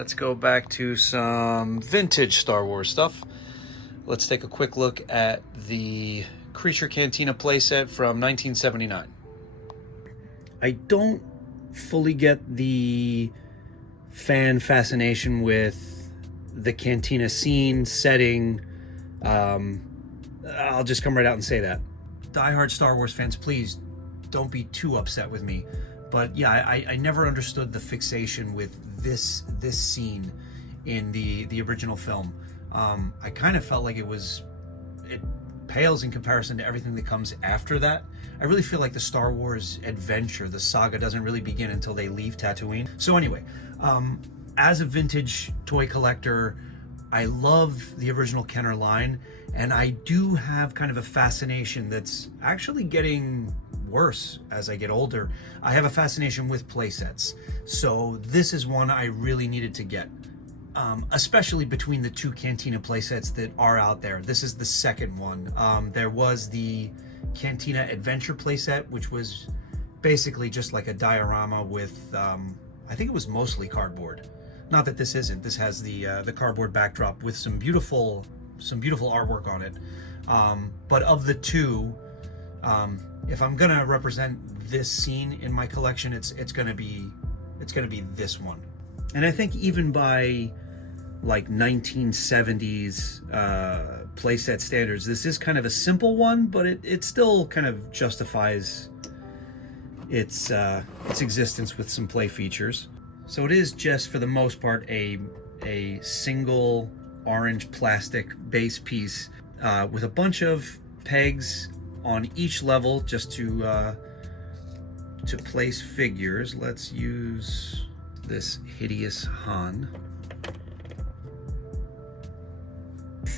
let's go back to some vintage Star Wars stuff. Let's take a quick look at the Creature Cantina playset from 1979. I don't fully get the fan fascination with the Cantina scene, setting. I'll just come right out and say that. Die-hard Star Wars fans, please don't be too upset with me. But yeah, I never understood the fixation with this scene in the original film. I kind of felt like it pales in comparison to everything that comes after that. I really feel like the Star Wars adventure, the saga, doesn't really begin until they leave Tatooine. So anyway, as a vintage toy collector, I love the original Kenner line, and I do have kind of a fascination that's actually getting worse as I get older. I have a fascination with playsets. So this is one I really needed to get. Especially between the two Cantina playsets that are out there. This is the second one. There was the Cantina Adventure playset, which was basically just like a diorama with, I think it was mostly cardboard. Not that this isn't. This has the cardboard backdrop with some beautiful artwork on it. But of the two, if I'm gonna represent this scene in my collection, it's gonna be this one. And I think even by like 1970s playset standards, this is kind of a simple one, but it still kind of justifies its existence with some play features. So it is just, for the most part, a single orange plastic base piece with a bunch of pegs on each level just to place figures. Let's use this hideous Han.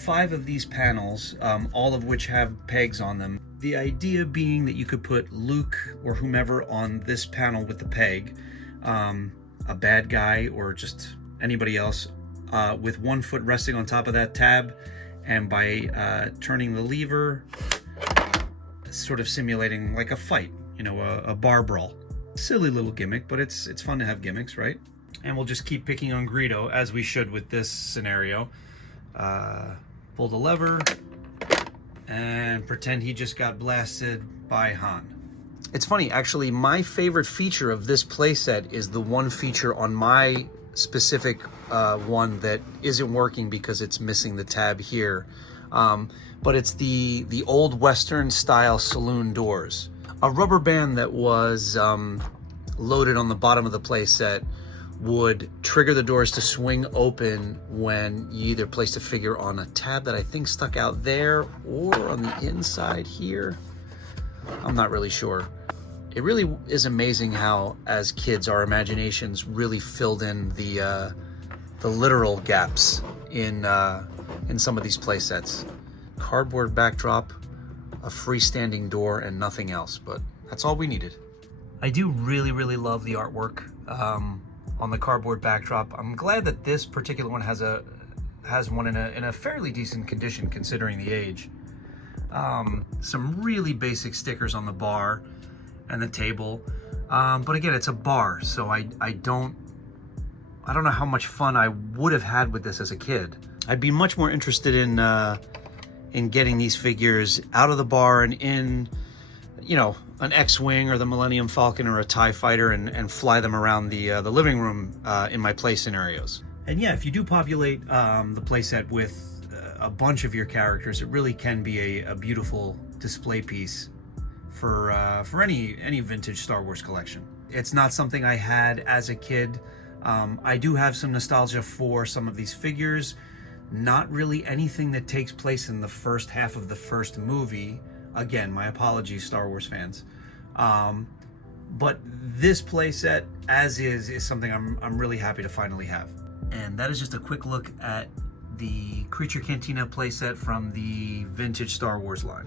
5 of these panels, all of which have pegs on them. The idea being that you could put Luke or whomever on this panel with the peg, a bad guy or just anybody else, with one foot resting on top of that tab, and by turning the lever, sort of simulating like a fight, you know, a bar brawl. Silly little gimmick, but it's fun to have gimmicks, right? And we'll just keep picking on Greedo, as we should with this scenario. Pull the lever and pretend he just got blasted by Han. It's funny, actually, my favorite feature of this playset is the one feature on my specific one that isn't working because it's missing the tab here. But it's the old Western style saloon doors. A rubber band that was loaded on the bottom of the playset would trigger the doors to swing open when you either placed a figure on a tab that I think stuck out there or on the inside here. I'm not really sure. It really is amazing how, as kids, our imaginations really filled in the literal gaps in some of these playsets. Cardboard backdrop, a freestanding door, and nothing else, but that's all we needed. I do really love the artwork on the cardboard backdrop. I'm glad that this particular one has one in a fairly decent condition considering the age. Some really basic stickers on the bar and the table, but again, it's a bar, so I don't know how much fun I would have had with this as a kid. I'd be much more interested in getting these figures out of the bar and in, you know, an X-Wing or the Millennium Falcon or a TIE Fighter and fly them around the living room in my play scenarios. And yeah, if you do populate the playset with a bunch of your characters, it really can be a beautiful display piece for any vintage Star Wars collection. It's not something I had as a kid. I do have some nostalgia for some of these figures. Not really anything that takes place in the first half of the first movie. Again, my apologies, Star Wars fans. But this playset, as is something I'm really happy to finally have. And that is just a quick look at the Creature Cantina playset from the vintage Star Wars line.